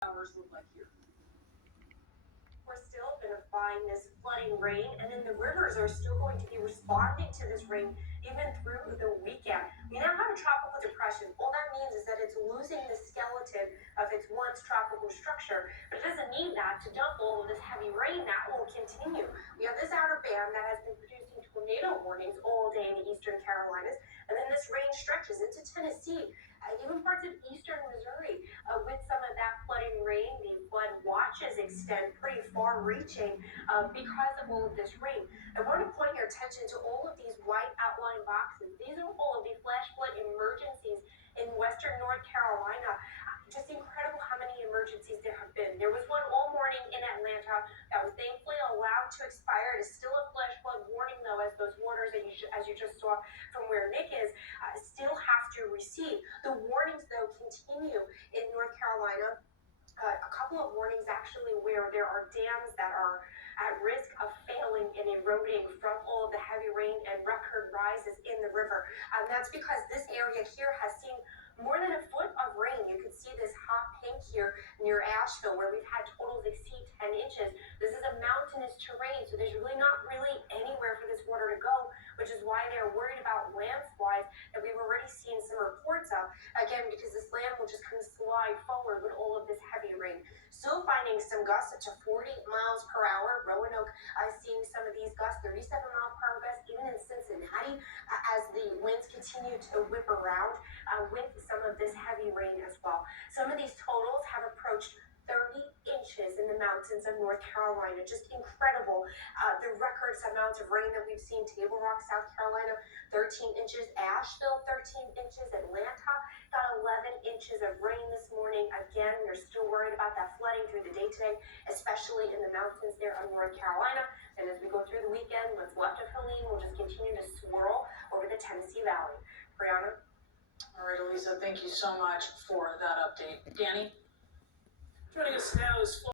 hours look like here. We're still going to find this flooding rain, and then the rivers are still going to be responding to this rain even through the weekend. We now have a tropical depression. All that means is that it's losing the skeleton of its once tropical structure, but it doesn't need that to dump all of this heavy rain. That will continue. We have this outer band that has been producing tornado warnings all day in the eastern Carolinas, and then this rain stretches into Tennessee, even parts of eastern Missouri. With some of that flooding rain, the flood watches extend pretty far-reaching because of all of this rain. I want to point your attention to all of these white outline boxes. These are all of the flash flood emergencies in western North Carolina. Just incredible how many emergencies there have been. There was one all morning in Atlanta that was thankfully allowed to expire. It is still a flash flood warning, though, as those waters that as you just saw from where Nick is, still have to recede. The warnings, though, continue in North Carolina. A couple of warnings actually where there are dams that are at risk of failing and eroding from all of the heavy rain and record rises in the river. That's because this area here has seen more than a foot of rain. You can see this hot pink here near Asheville where we've had totals exceed 10 inches. This is a mountainous terrain, so there's really not anywhere for this water to go, which is why they're worried about landslides that we've already seen some reports of. Again, because this land will just kind of slide forward with all of this heavy rain. Still finding some gusts up to 40 miles per hour. Roanoke seeing some of these gusts, 37-mile-per-hour gusts, even in Cincinnati, as the winds continue to whip around with some of this heavy rain as well. Some of these totals have approached 30 inches in the mountains of North Carolina. Just incredible. The record amount of rain that we've seen: Table Rock, South Carolina, 13 inches. Asheville, 13 inches. Atlanta got 11 inches of rain this morning. Again, we're still worried about that flooding through the day today, especially in the mountains there of North Carolina. And as we go through the weekend, what's left of Helene will just continue to swirl over the Tennessee Valley. Brianna? All right, Elisa, thank you so much for that update. Danny? Joining us now is